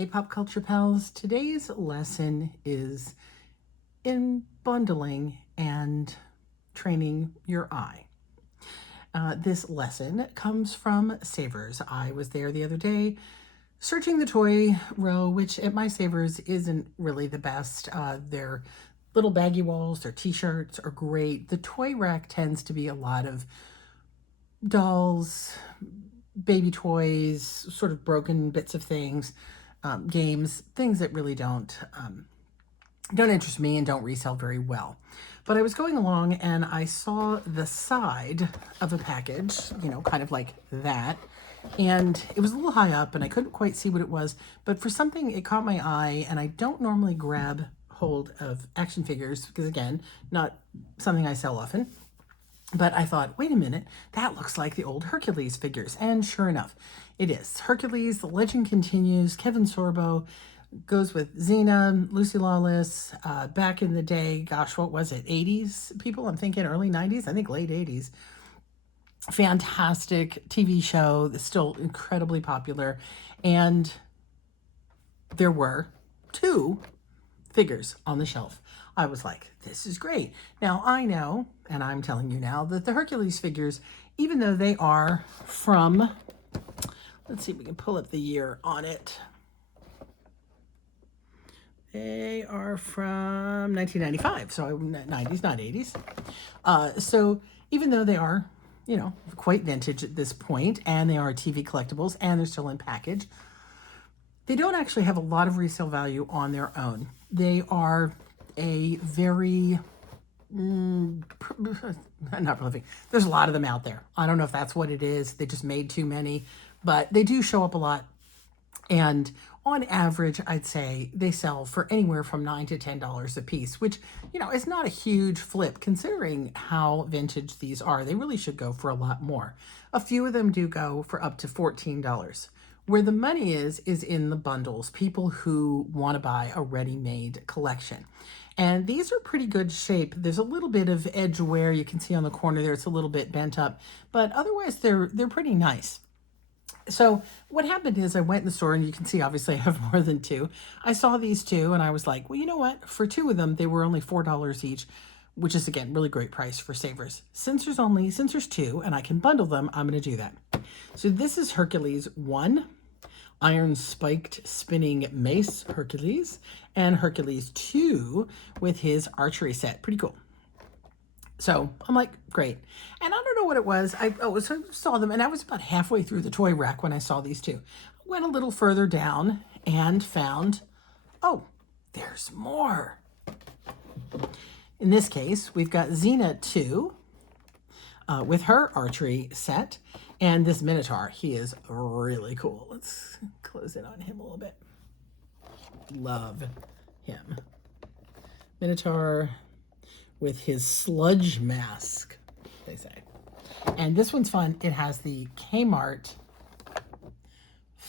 Hey Pop Culture Pals, today's lesson is in bundling and training your eye. This lesson comes from Savers. I was there the other day searching the toy row, which at my Savers isn't really the best. Their little baggy walls, their t-shirts are great. The toy rack tends to be a lot of dolls, baby toys, sort of broken bits of things, games, things that really don't interest me and don't resell very well. But I was going along and I saw the side of a package, kind of like that. And it was a little high up and I couldn't quite see what it was, but for something it caught my eye, and I don't normally grab hold of action figures because, again, not something I sell often. But I thought, wait a minute, that looks like the old Hercules figures. And sure enough, it is. Hercules, the legend continues. Kevin Sorbo goes with Xena, Lucy Lawless, back in the day, gosh, what was it, 80s people? I'm thinking early 90s, I think late 80s. Fantastic TV show that's still incredibly popular. And there were 2 figures on the shelf. I was like, this is great. Now I know, and I'm telling you now, that the Hercules figures, even though they are from, let's see if we can pull up the year on it. They are from 1995, so 90s, not 80s. So even though they are, quite vintage at this point, and they are TV collectibles, and they're still in package, they don't actually have a lot of resale value on their own. They are a very, not prolific. There's a lot of them out there. I don't know if that's what it is. They just made too many, but they do show up a lot. And on average, I'd say they sell for anywhere from $9 to $10 a piece, which, is not a huge flip considering how vintage these are. They really should go for a lot more. A few of them do go for up to $14. Where the money is in the bundles, people who want to buy a ready-made collection. And these are pretty good shape. There's a little bit of edge wear. You can see on the corner there, it's a little bit bent up, but otherwise they're pretty nice. So what happened is I went in the store, and you can see obviously I have more than 2. I saw these 2 and I was like, well, you know what? For 2 of them, they were only $4 each, which is, again, really great price for Savers. Since there's 2 and I can bundle them, I'm going to do that. So this is Hercules 1, iron spiked spinning mace Hercules, and Hercules 2 with his archery set. Pretty cool. So I'm like, great. And I don't know what it was. I saw them, and I was about halfway through the toy rack when I saw these 2. I went a little further down and found, oh, there's more. In this case, we've got Xena 2 with her archery set, and this Minotaur. He is really cool. Let's close in on him a little bit. Love him. Minotaur with his sludge mask, they say. And this one's fun. It has the Kmart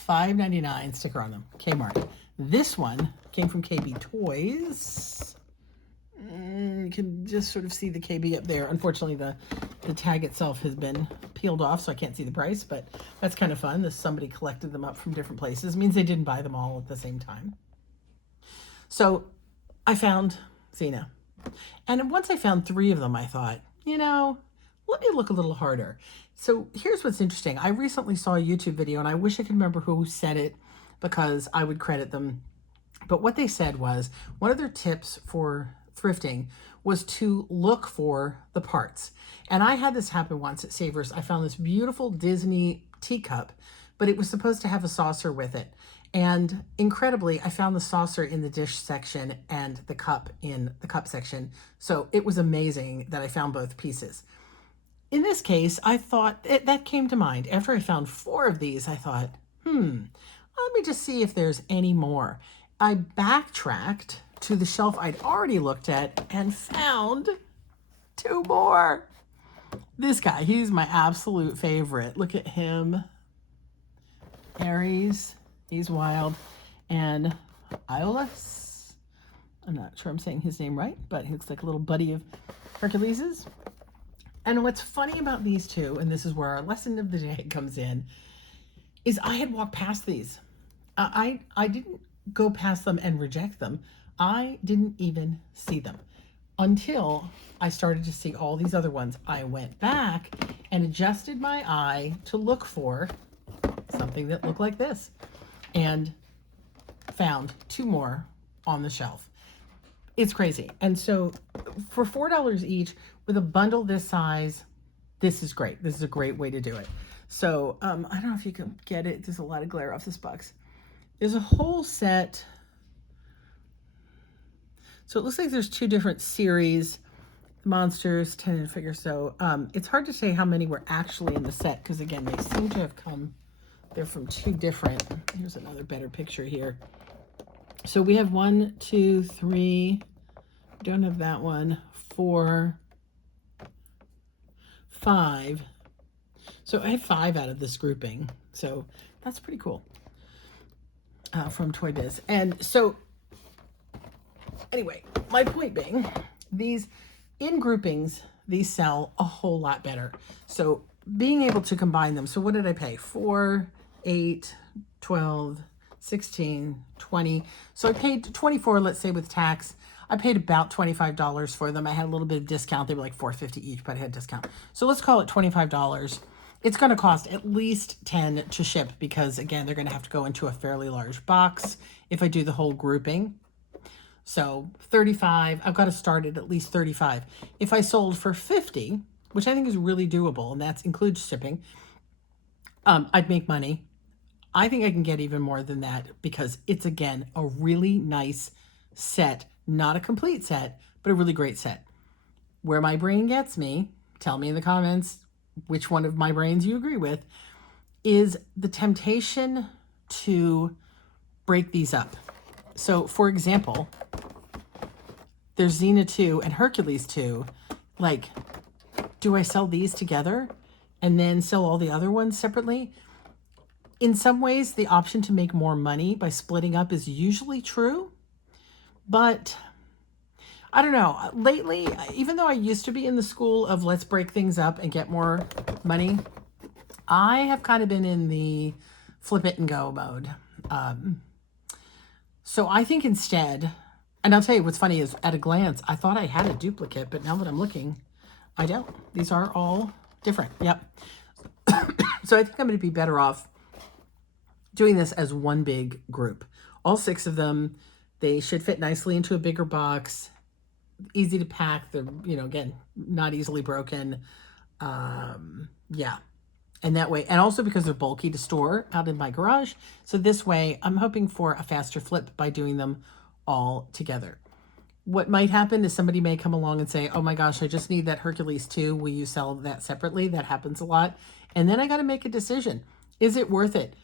$5.99 sticker on them. Kmart. This one came from KB Toys. You can just sort of see the KB up there. Unfortunately, the tag itself has been peeled off, so I can't see the price, but that's kind of fun. Somebody collected them up from different places. It means they didn't buy them all at the same time. So I found Xena. And once I found 3 of them, I thought, let me look a little harder. So here's what's interesting. I recently saw a YouTube video, and I wish I could remember who said it because I would credit them. But what they said was, one of their tips for thrifting was to look for the parts. And I had this happen once at Savers. I found this beautiful Disney teacup, but it was supposed to have a saucer with it. And incredibly, I found the saucer in the dish section and the cup in the cup section. So it was amazing that I found both pieces. In this case, I thought, that came to mind. After I found 4 of these, I thought, let me just see if there's any more. I backtracked to the shelf I'd already looked at and found 2 more. This guy, he's my absolute favorite. Look at him. Ares. He's wild. And Iolus. I'm not sure I'm saying his name right, but he looks like a little buddy of Hercules's. And what's funny about these 2, and this is where our lesson of the day comes in, is I had walked past these. I didn't go past them and reject them. I didn't even see them until I started to see all these other ones. I went back and adjusted my eye to look for something that looked like this and found two more on the shelf. It's crazy. And so for $4 each with a bundle this size, this is great. This is a great way to do it. So I don't know if you can get it. There's a lot of glare off this box. There's a whole set. So it looks like there's two different series, monsters, 10 figures. So it's hard to say how many were actually in the set because again, they seem to have come, they're from two different, here's another better picture here. So we have 1, 2, 3, don't have that one, 4, 5. So I have 5 out of this grouping. So that's pretty cool from Toy Biz. And so anyway, my point being, these in groupings, these sell a whole lot better. So being able to combine them. So what did I pay? 4, 8, 12, 16, 20. So I paid 24, let's say with tax. I paid about $25 for them. I had a little bit of discount. They were like $4.50 each, but I had discount. So let's call it $25. It's going to cost at least 10 to ship because again, they're going to have to go into a fairly large box if I do the whole grouping. So 35, I've got to start at least 35. If I sold for 50, which I think is really doable, and that includes shipping, I'd make money. I think I can get even more than that because it's, again, a really nice set. Not a complete set, but a really great set. Where my brain gets me, tell me in the comments which one of my brains you agree with, is the temptation to break these up. So, for example, there's Xena 2 and Hercules 2. Like, do I sell these together and then sell all the other ones separately? In some ways, the option to make more money by splitting up is usually true, but I don't know. Lately, even though I used to be in the school of let's break things up and get more money, I have kind of been in the flip it and go mode. So I think instead, and I'll tell you what's funny is at a glance, I thought I had a duplicate, but now that I'm looking, I don't. These are all different. Yep. So I think I'm going to be better off doing this as one big group. All 6 of them, they should fit nicely into a bigger box, easy to pack. They're, again, not easily broken. Yeah. And that way, and also because they're bulky to store out in my garage. So this way, I'm hoping for a faster flip by doing them all together. What might happen is somebody may come along and say, oh my gosh, I just need that Hercules 2. Will you sell that separately? That happens a lot. And then I got to make a decision. Is it worth it?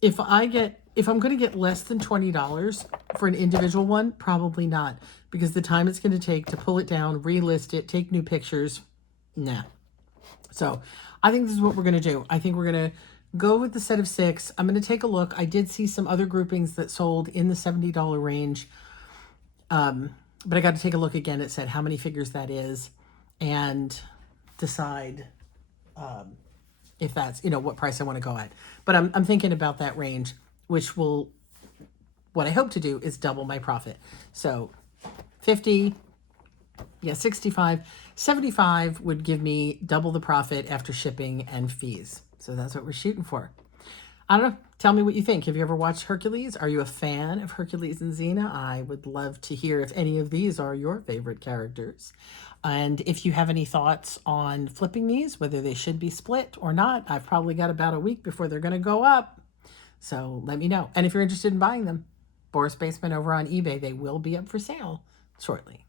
If I'm going to get less than $20 for an individual one, probably not, because the time it's going to take to pull it down, relist it, take new pictures, nah. So I think this is what we're going to do. I think we're going to go with the set of 6. I'm going to take a look. I did see some other groupings that sold in the $70 range. But I got to take a look again. It said how many figures that is and decide, if that's, what price I want to go at. But I'm thinking about that range, which will, what I hope to do is double my profit. So 50, 65, 75 would give me double the profit after shipping and fees. So that's what we're shooting for. I don't know. Tell me what you think. Have you ever watched Hercules? Are you a fan of Hercules and Xena? I would love to hear if any of these are your favorite characters. And if you have any thoughts on flipping these, whether they should be split or not, I've probably got about a week before they're going to go up. So let me know. And if you're interested in buying them, Boris Basement over on eBay, they will be up for sale shortly.